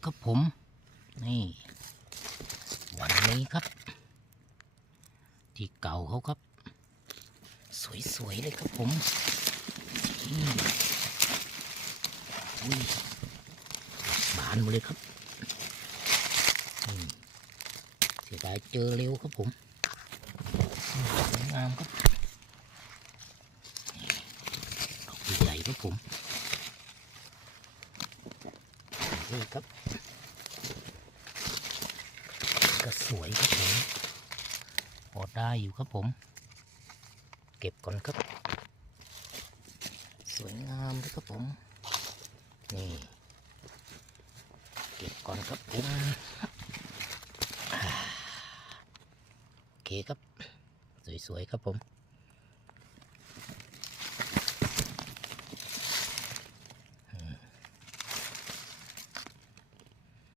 แล้วครับผม นี่ วันนี้ครับ ที่เก่าเขาครับ สวยๆเลยครับผมนี่อุ้ยบานหมดเลยครับเสียดายเจอเร็วครับผมอืมสวยงามครับดอกใหญ่ครับผม นี่ครับ ก็สวยครับผมพอได้อยู่ครับผม เก็บก่อนครับ สวยงามเลยครับผม นี่ เก็บก่อนครับผมโอเคครับ สวยๆครับผม